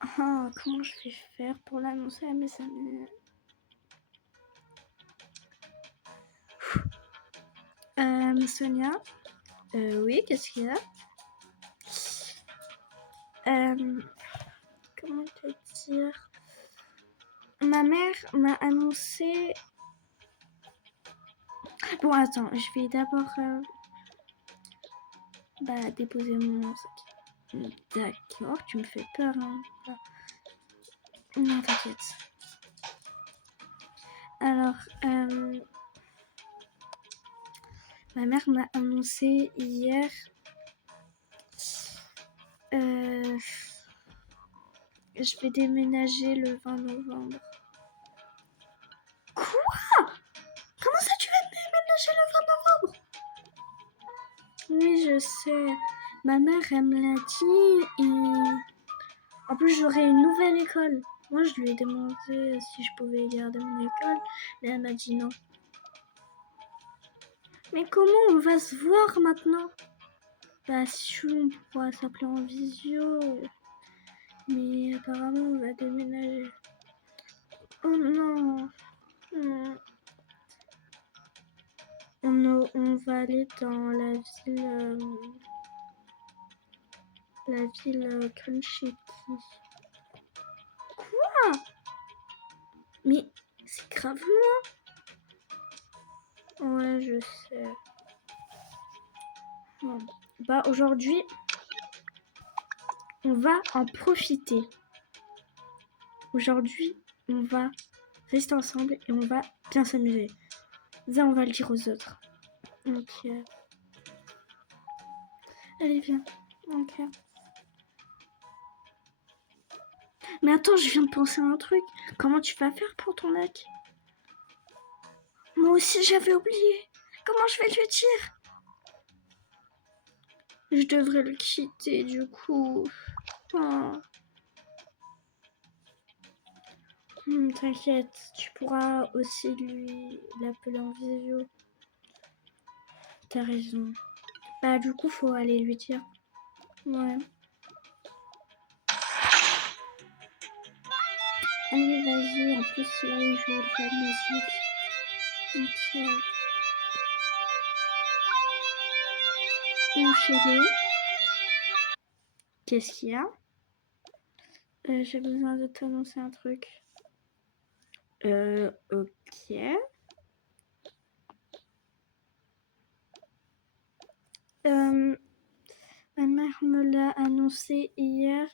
Ah, comment je vais faire pour l'annoncer à mes amis? Sonia? Oui, qu'est-ce qu'il y a? Comment te dire? Ma mère m'a annoncé... Bon, attends, je vais d'abord déposer mon sac. D'accord, tu me fais peur, hein. Non, t'inquiète. Alors, ma mère m'a annoncé hier... je vais déménager le 20 novembre. Quoi? Comment ça tu vas déménager le 20 novembre? Oui, je sais. Ma mère, elle me l'a dit et... En plus, j'aurai une nouvelle école. Moi, je lui ai demandé si je pouvais garder mon école, mais elle m'a dit non. Mais comment on va se voir maintenant? Bah, si on pourra s'appeler en visio. Mais apparemment, on va déménager. Oh non. On va aller dans la ville Crunchy. Quoi? Mais c'est grave loin. Ouais, je sais. Bon. Bah aujourd'hui, on va en profiter. Aujourd'hui, on va rester ensemble et on va bien s'amuser. Ça, on va le dire aux autres. Ok. Allez, viens. Ok. Mais attends, je viens de penser à un truc. Comment tu vas faire pour ton mec? Moi aussi, j'avais oublié. Comment je vais lui dire? Je devrais le quitter, du coup. Oh. T'inquiète, tu pourras aussi lui l'appeler en visio. T'as raison. Bah, du coup, faut aller lui dire. Ouais. Allez, vas-y. En plus, là, il joue de la musique. Ok. Mon chéri. Qu'est-ce qu'il y a? J'ai besoin de t'annoncer un truc. Ok. Ma mère me l'a annoncé hier.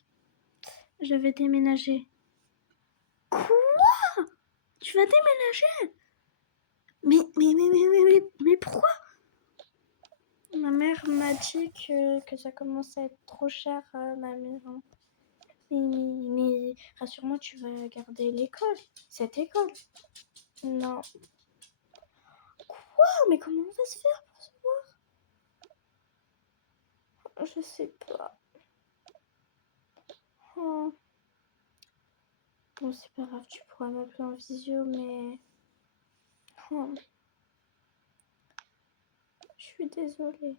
Je vais déménager. Quoi? Tu vas déménager? Mais pourquoi? Ma mère m'a dit que ça commence à être trop cher, ma maison. Mais rassure-moi, tu vas garder l'école, cette école. Non. Quoi? Mais comment on va se faire pour se voir? Je sais pas. Oh. Bon, c'est pas grave, tu pourras m'appeler en visio, mais... Oh. Je suis désolée.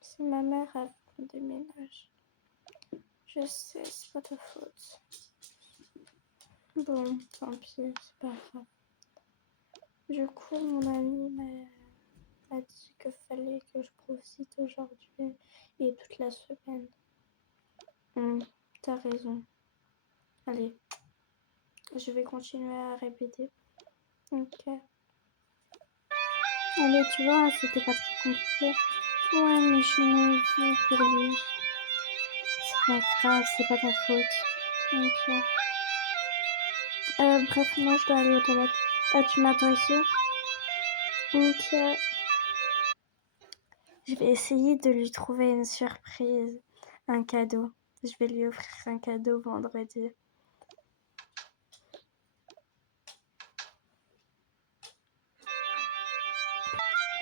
C'est ma mère, elle veut qu'on déménage. Je sais, c'est pas ta faute. Bon, tant pis, c'est pas grave. Du coup, mon ami m'a dit qu'il fallait que je profite aujourd'hui et toute la semaine. T'as raison. Allez, je vais continuer à répéter. Ok. Allez, tu vois, c'était pas très compliqué. Ouais, mais je m'en veux pour lui. C'est pas grave, c'est pas ta faute. Ok. Bref, moi je dois aller aux toilettes. Tu m'attends ici? Ok. Je vais essayer de lui trouver une surprise, un cadeau. Je vais lui offrir un cadeau vendredi.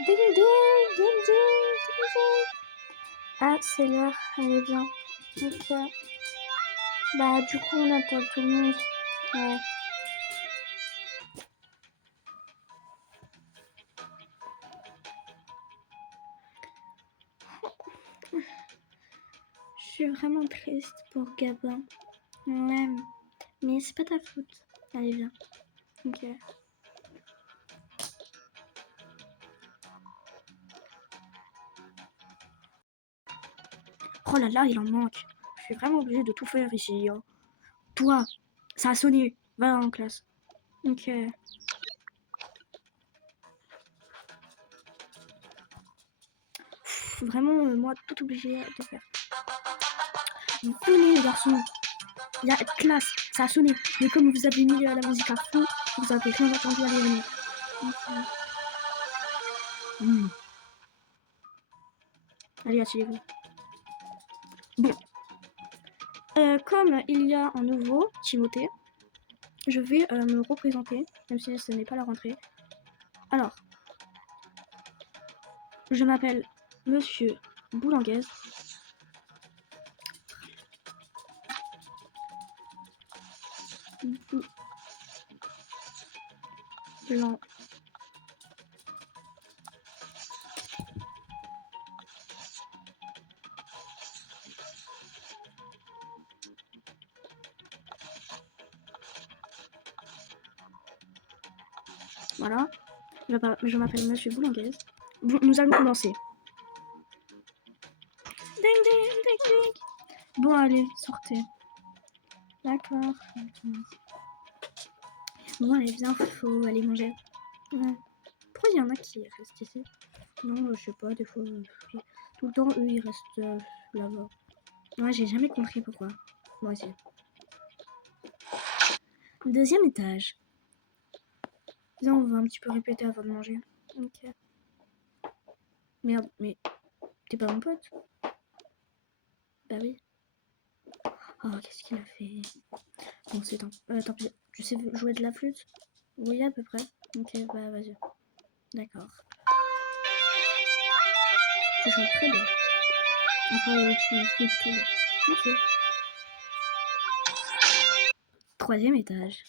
Ding ding, ding ding, ding ding. Ah, c'est l'heure, allez bien. Ok. Bah, du coup, on attend tout le monde. Ouais. Je suis vraiment triste pour Gabin. Ouais, mais c'est pas ta faute. Allez, viens. Ok. Oh là là, il en manque. Je suis vraiment obligée de tout faire ici. Hein. Toi, ça a sonné. Va en classe. Ok. Vraiment, moi, tout obligé de faire. Venez, les garçons. Il y a classe. Ça a sonné. Mais comme vous avez mis la musique à fond, vous avez rien entendu. Allez, venez. Okay. Allez, asseyez-vous. Bon. Comme il y a un nouveau, Timothée, je vais me représenter, même si ce n'est pas la rentrée. Alors, je m'appelle Monsieur Boulanguez. Blanc. Voilà. Je m'appelle Monsieur Boulanguez. Bon, nous allons commencer. Ding ding ding ding. Bon, allez, sortez. D'accord. Bon, allez, viens, faut aller manger. Ouais. Pourquoi il y en a qui restent ici? Non, je sais pas, des fois, tout le temps, eux, ils restent là-bas. Ouais, j'ai jamais compris pourquoi. Moi aussi. Deuxième étage. Viens, on va un petit peu répéter avant de manger. Ok. Merde, mais t'es pas mon pote? Bah oui. Oh, qu'est-ce qu'il a fait? Bon, c'est tant pis. Tu sais jouer de la flûte? Oui, à peu près. Ok, bah vas-y. D'accord. Tu chantes très bien. Enfin, tu flûtes tout. Ok. Troisième étage.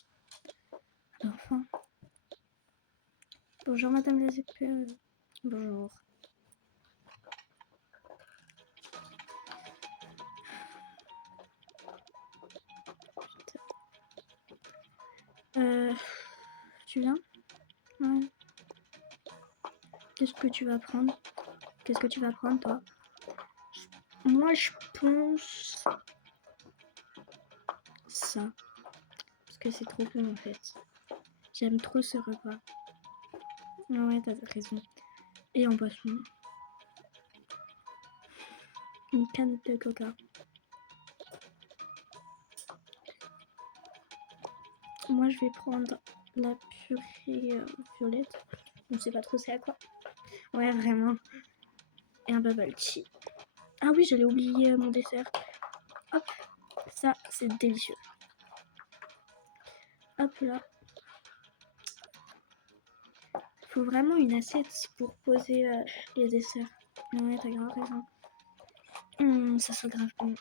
Enfin. Bonjour, madame les écoles. Bonjour. Tu viens? Ouais. Qu'est-ce que tu vas prendre? Qu'est-ce que tu vas prendre, toi? Moi, je pense ça. Parce que c'est trop bon, en fait. J'aime trop ce repas. Ouais, t'as raison. Et en boisson. Une canne de coca. Moi, je vais prendre la purée violette. Je ne sais pas trop c'est à quoi. Ouais, vraiment. Et un bubble tea. Ah oui, j'allais oublier mon dessert. Hop, ça, c'est délicieux. Hop là. Faut vraiment une assiette pour poser les desserts. Ouais, t'as grave raison. Ça soit grave bon.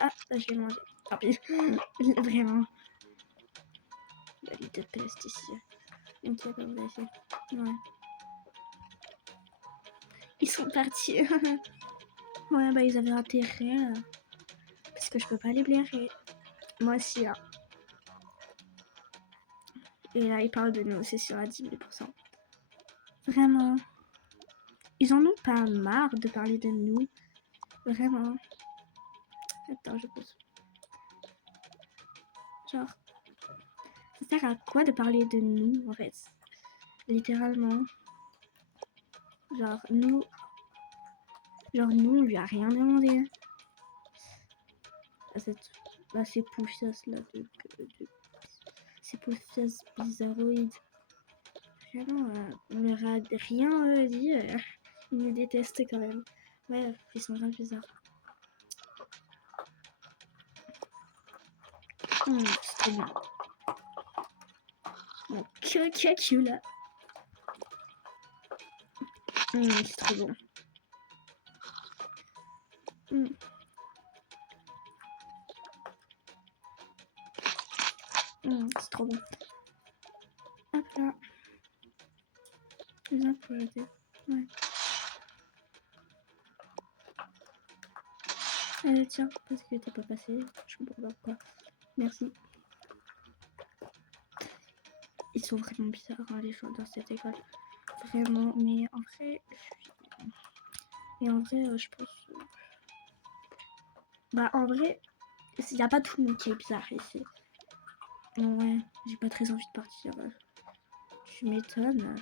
Ah, je vais manger. Tant pis. Vraiment. La lit de peste ici. Ok, bah on va essayer. Ouais. Ils sont partis. Ouais, bah ils avaient intérêt. Parce que je peux pas les blairer. Moi aussi, là. Et là, ils parlent de nous, c'est sûr, à 10 000%. Vraiment. Ils en ont pas marre de parler de nous. Vraiment. Attends, je pose. Genre, ça sert à quoi de parler de nous, en fait? Littéralement. Genre, nous, on lui a rien demandé. Ces poufias là, ces poufias bizarroïdes. Vraiment, on leur a rien dit. Ils nous détestent quand même. Ouais, ils sont vraiment bizarres. C'est trop bien. Mon caca là. C'est trop bon. C'est trop bon. Hop là. Viens pour jeter. Ouais. Tiens, parce que t'es pas passé. Je comprends pas pourquoi. Merci. Ils sont vraiment bizarres, hein, les gens dans cette école. Vraiment, mais en vrai, je pense... Bah, en vrai, il n'y a pas tout le monde qui est bizarre ici. Ouais, j'ai pas très envie de partir. Tu m'étonnes.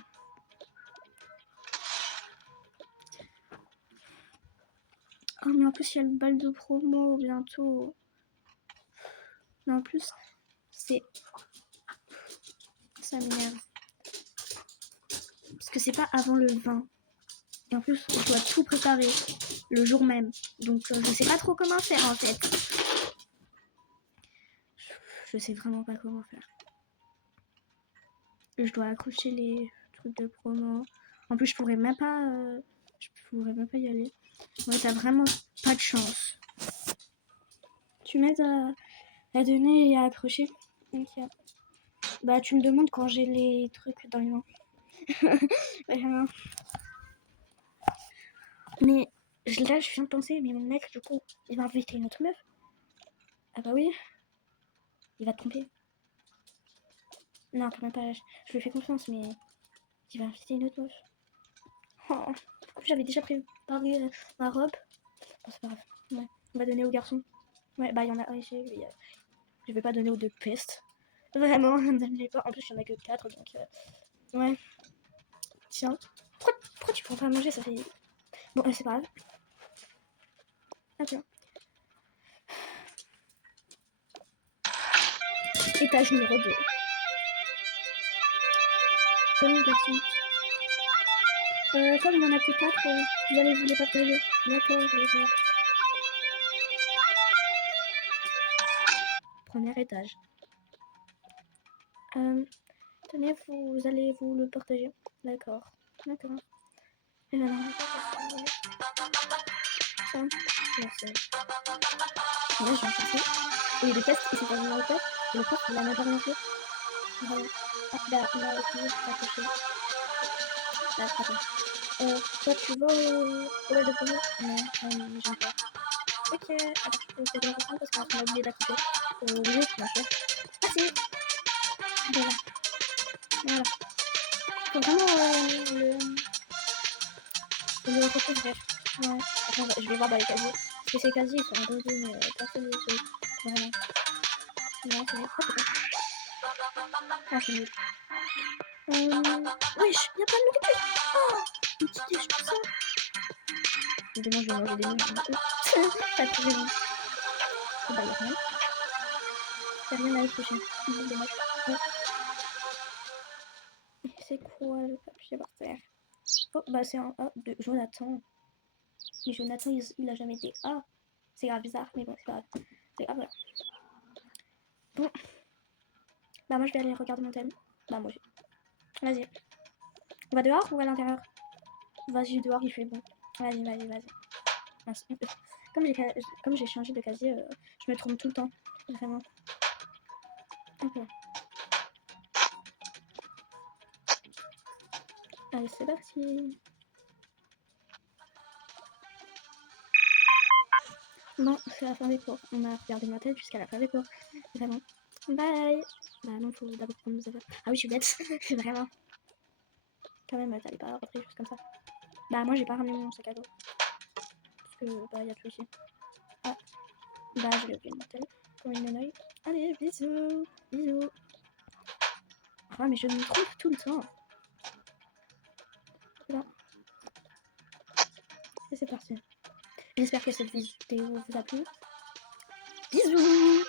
Oh, mais en plus, il y a le bal de promo bientôt. Mais en plus, c'est... Ça m'énerve. Parce que c'est pas avant le 20. Et en plus, on doit tout préparer le jour même. Donc, je sais pas trop comment faire, en fait. Je sais vraiment pas comment faire. Je dois accrocher les trucs de promo. En plus, je pourrais même pas y aller. Ouais, t'as vraiment pas de chance. Tu m'aides à donner et à accrocher. Ok. Bah, tu me demandes quand j'ai les trucs dans les mains. Vraiment. Mais là, je viens de penser, mais mon mec, du coup, il va inviter une autre meuf. Ah bah oui. Il va te tromper. Non, quand même pas. Je lui fais confiance, mais il va inviter une autre meuf. Oh. J'avais déjà préparé ma robe. Bon, c'est pas grave. Ouais. On va donner aux garçons. Ouais, bah il y en a un ici. Je vais pas donner aux deux pestes. Vraiment, ne me pas. En plus, il y en a que 4, donc... Ouais. Tiens. Pourquoi tu prends pas à manger? Ça fait... Bon, c'est pas grave. Ah tiens. Étage numéro 2. Bon, garçon. Comme il y en a que 4, vous allez vous les partager. D'accord, d'accord. Premier étage. Tenez, vous allez vous le partager. D'accord. D'accord. Et maintenant, ça. Merci. Là, je vais en chercher. Et les tests, ils sont pas venus au test. Et le prof, il a même pas rien fait. Voilà. Ah, bah, on a essayé de s'accrocher. Ah, attends. Toi, tu vas au bal de promo? Non, j'aime pas. Ok, alors je peux poser la question parce qu'on a oublié d'activer. Oui, bien sûr. Merci. Voilà. Voilà. Faut vraiment le recouvrir. Ouais. Attends, je vais voir dans les casiers. Parce que ces casiers, ils sont en 2D, mais personne ne sait. Vraiment. Non, c'est nul. Oh, putain. Ah, c'est nul. Wesh, y'a pas de nourriture. Oh, une petite dèche, tout ça. Demain, je vais manger des nouilles. Pas de problème. Bah, y'a rien. Y'a rien à éplucher. Dommage. Oh. C'est quoi le papier par terre? Oh, bah, c'est un A de Jonathan. Mais Jonathan, il a jamais été A. C'est grave bizarre, mais bon, c'est pas grave. C'est grave, voilà. Bon. Bah, moi, je vais aller regarder mon thème. Bah, moi, vas-y. On va dehors ou à l'intérieur? Vas-y, dehors, il fait bon. Vas-y, vas-y, vas-y. Comme j'ai changé de casier, je me trompe tout le temps. Vraiment. Ok. Allez, c'est parti. Bon, c'est la fin des cours. On a regardé ma tête jusqu'à la fin des cours. Vraiment. Bye. Bah non, faut d'abord prendre nos affaires. Ah oui, je suis bête. Vraiment. Quand même, t'allais pas rentrer juste comme ça. Bah moi, j'ai pas ramené mon sac à dos. Parce que, bah, y a tout ici. Ah. Bah, j'ai oublié mon tel. Comme une oeil. Allez, bisous. Bisous. Ah, mais je me trompe tout le temps. Là. Et c'est parti. J'espère que cette vidéo vous a plu. Bisous.